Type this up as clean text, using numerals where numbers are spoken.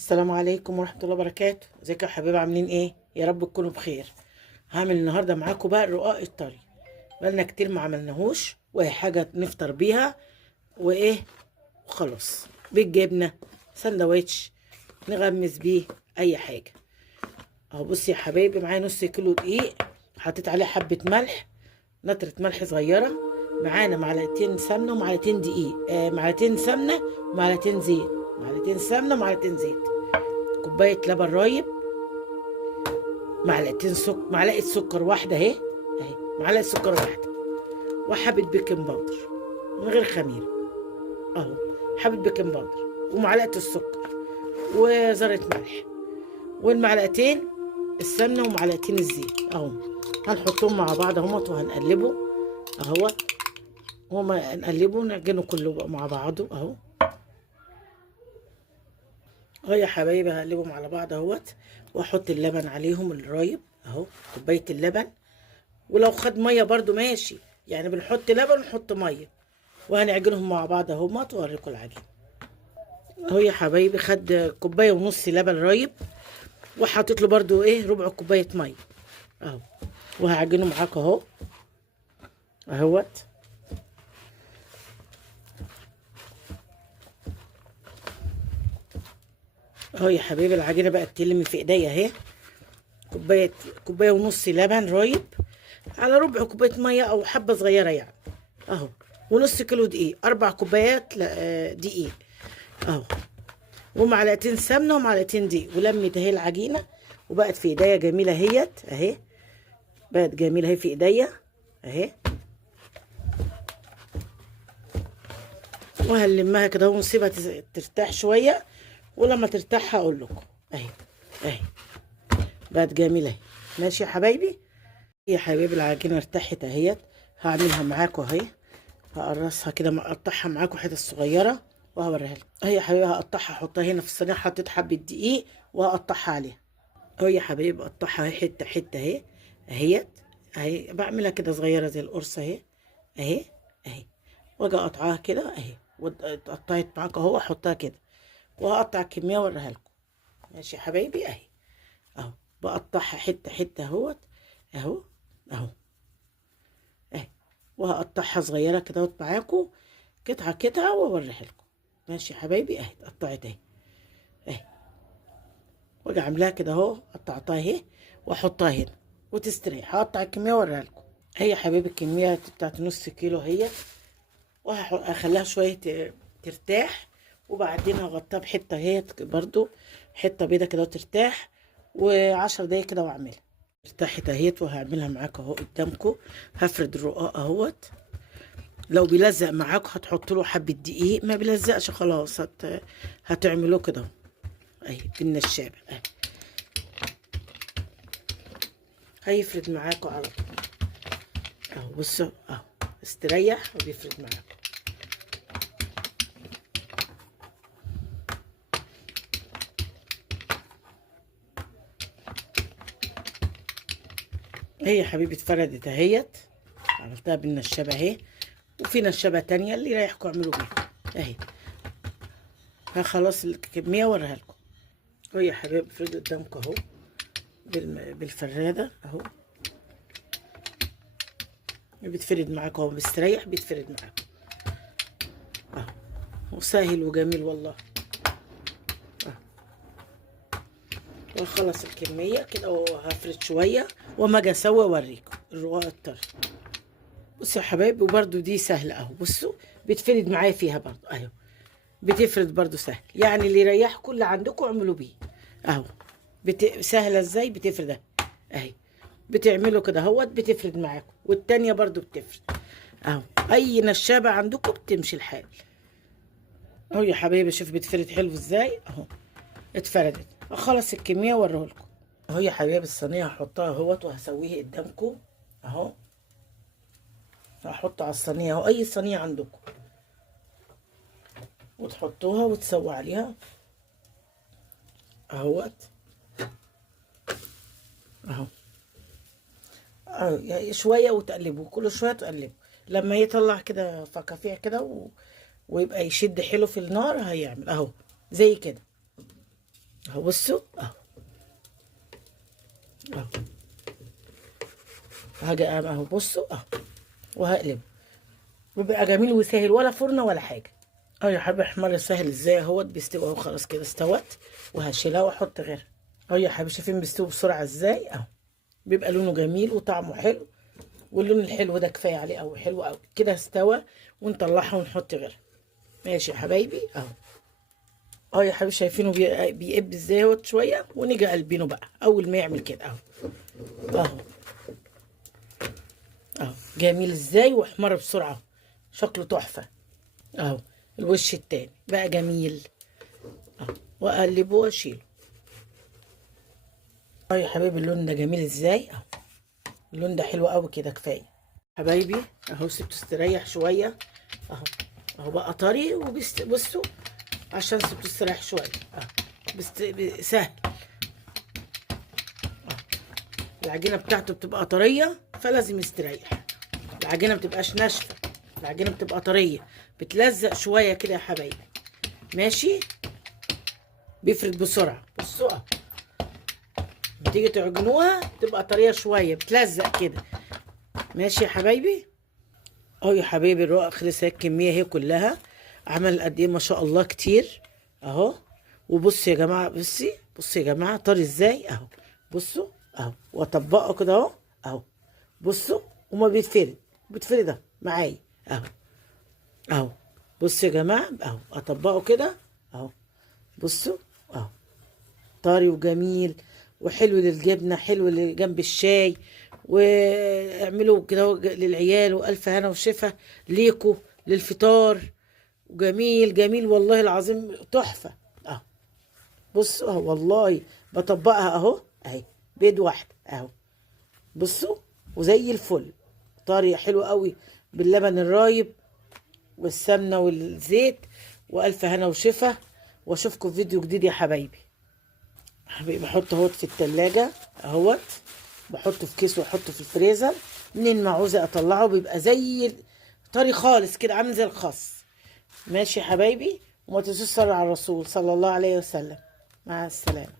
السلام عليكم ورحمة الله وبركاته. ازيكم يا حبايبي؟ عاملين ايه؟ يا رب تكونوا بخير. هعمل النهارده معاكم بقى الرقاق الطري. بقالنا كتير ما عملناهوش، وهي حاجة نفطر بيها وايه وخلاص، بالجبنة، سندوتش، نغمس بيه اي حاجة. اهو بصي يا حبايبي، معايا نص كيلو دقيق، حطيت عليه حبة ملح، نطرة ملح صغيرة، معانا معلقتين سمنة ومعلقتين دقيق، معلقتين سمنة ومعلقتين زيت، معلقتين سمنة ومعلقتين زيت، كوباية لبن رايب، معلقه سكر واحده اهي معلقه سكر واحده، وحبه بيكنج باودر من غير خميره اهو، حبه بيكنج باودر ومعلقه السكر وذره ملح، والمعلقتين السمنه ومعلقتين الزيت اهو. هنحطهم مع بعض اهوت وهنقلبه اهو، هما نقلبه نعجنه كله بقى مع بعضه اهو. اهو يا حبايبي هقلبهم على بعض اهوت، واحط اللبن عليهم الرايب اهو، كوبايه اللبن، ولو خد ميه برضو ماشي، يعني بنحط لبن ونحط ميه، وهنعجنهم مع بعض اهو واوريكم العجين اهو يا حبايبي. خد كوبايه ونص لبن رايب، وحطيت له برضو ربع كوبايه ميه اهو، وهعجنه معاك اهو اهوت. اهو يا حبايبي العجينه بقت تلم في ايديا اهي، كوبايه ونص لبن رايب على ربع كوبايه ميه او حبه صغيره يعني اهو، ونص كيلو دقيق، 4 كوبايات دقيق اهو، ومعلقتين سمنه ومعلقتين دقيق، ولمت اهي العجينه وبقت في ايديا جميله اهي، بقت جميله اهي في ايديا اهي. وهنلمها كده اهو ونسيبها ترتاح شويه، ولما ترتاح هقول لكم اهي بقت جميله اهي. ماشي يا حبايبي؟ يا حبايبي العجينه ارتاحت اهيت، هعملها معاكم اهي، هقرصها كده، مقطعها معاكم حتت صغيره وهوريها لكم اهي يا حبايبي. هقطعها احطها هنا في الصينيه، حطيت حبه دقيق وهقطعها عليها اهو يا حبايبي، بقطعها اهي حته حته اهي بعملها كده صغيره زي القرصه اهي، واجي اقطعها كده اهي، واتقطعت معاك اهو، احطها كده وهقطع كميه واوريها لكم. ماشي يا حبايبي؟ اهو بقطعها حته حته اهو اهو اهي، وهقطعها صغيره كده معاكم، قطعه قطعه واوريها لكم. ماشي يا حبايبي؟ اهي اتقطعت اهي، واجي عاملاها كده اهو، قطعتها اهي واحطها هنا وتستريح. هقطع الكميه واوريها لكم. هي يا حبايبي الكميه بتاعت نص كيلو اهي، وهخليها شويه ترتاح، وبعدين هغطيها بحته اهي برضو، حته بيضه كده وترتاح، و10 دقايق كده واعملها. ارتاحت اهيت، وهعملها معاكم اهو قدامكم. هفرد الرقاق اهوت، لو بيلزق معاكم هتحطوا له حبه دقيق، ما بيلزقش خلاص هتعملوه كده اهي بالنشابه اهي، هيفرد معاكم على طول اهو. بصوا اهو استريح وبيفرد معاكم. هي يا حبيبي اتفردت اهيت، عملتها بالنشابه اهي، وفي نشابه تانية اللي يريحكم اعملوا بيها اهي. هخلص الكميه واوريها لكم اهو يا حبيبي. افردوا قدامكم اهو بالفراده اهو، بيتفرد معاكم اهو، بيستريح بيتفرد معاكم اهو، وسهل وجميل والله اهو. وهخلص الكميه كده وهفرد شويه، وما اجي اسوي اوريكم الرقاق الطري. بصوا يا حبايبي، وبرده دي سهله اهو، بصوا بتفرد معايا فيها برضو اهو، بتفرد برضو سهل، يعني اللي يريحكم اللي عندكم اعملوا بيه اهو. سهله ازاي بتفرد اهي، بتعملوا كده اهوت بتفرد معاكم، والتانية برضو بتفرد اهو. اي نشابه عندكم بتمشي الحال اهو يا حبايبي. شوف بتفرد حلو ازاي اهو، اتفردت. اخلص الكميه واوريه لكم اهو يا حبايبي. الصينيه هحطها اهوت وهسويه قدامكم اهو، هحطه على الصينيه اهو، اي صينيه عندكم، وتحطوها وتسووا عليها اهوت اهو. يعني شويه وتقلبوا، كل شويه تقلبوا لما يطلع كده فكافيع كده، ويبقى يشد حلو في النار، هيعمل اهو زي كده اهو بصوا اهو. اهو هاجي اهو بصوا اهو، وهقلبه بيبقى جميل وسهل، ولا فرنه ولا حاجه. اه يا حبيبي احمر سهل ازاي اهوت، بيستوي اهو خلاص كده استوت، وهشيلها واحط غيرها. اه يا حبيبي شايفين بيستوي بسرعه ازاي اهو، بيبقى لونه جميل وطعمه حلو، واللون الحلو ده كفايه عليه قوي، حلو قوي كده استوى، ونطلعها ونحط غيرها. ماشي يا حبايبي اهو. اه يا حبيبي شايفينه بيقب ازاي اهوت شويه، ونيجي قلبينه بقى اول ما يعمل كده اهو. اهو اهو جميل ازاي واحمر بسرعه، شكله تحفه اهو. الوش التاني بقى جميل اهو، واقلبه واشيله. اه يا حبايبي اللون ده جميل ازاي اهو، اللون ده حلو قوي كده كفايه. حبايبي اهو سبته استريح شويه اهو، اهو بقى طري بصوا عشان سبته استريح شويه اهو، سهل. العجينه بتاعته بتبقى طريه فلازم يستريح، العجينه بتبقاش ناشفه، العجينه بتبقى طريه، بتلزق شويه كده يا حبايبي. ماشي، بيفرد بسرعه بصوا اهو، بتيجي تعجنوها تبقى طريه شويه بتلزق كده. ماشي يا حبايبي اهو. يا حبايبي الرقاق خلص، هي الكميه هي كلها، عمل قد ايه ما شاء الله كتير اهو. وبصوا يا جماعه، بصوا يا جماعه طري ازاي اهو، بصوا اهو، واطبقه كده اهو اهو، بصوا وما بيتفرد اهو معايا اهو اهو. بصوا يا جماعه اهو، اطبقه كده اهو، بصوا اهو، طري وجميل وحلو للجبنه، حلو جنب الشاي، واعملوا كده للعيال، والف هنا وشفا ليكوا للفطار. وجميل جميل والله العظيم تحفه اهو. بصوا اهو والله بطبقها اهو اهي، بيد واحده اهو، بصوا وزي الفل، طري حلو قوي باللبن الرايب والسمنه والزيت، والف هنا وشفا. واشوفكم في فيديو جديد يا حبايبي. حبيبي بحطه اهوت في التلاجة اهوت، بحطه في كيس واحطه في الفريزر، منين ما عاوزه اطلعه بيبقى زي طري خالص كده، عامل زي الخس. ماشي يا حبايبي، وما تنسوش تصلوا على الرسول صلى الله عليه وسلم. مع السلامه.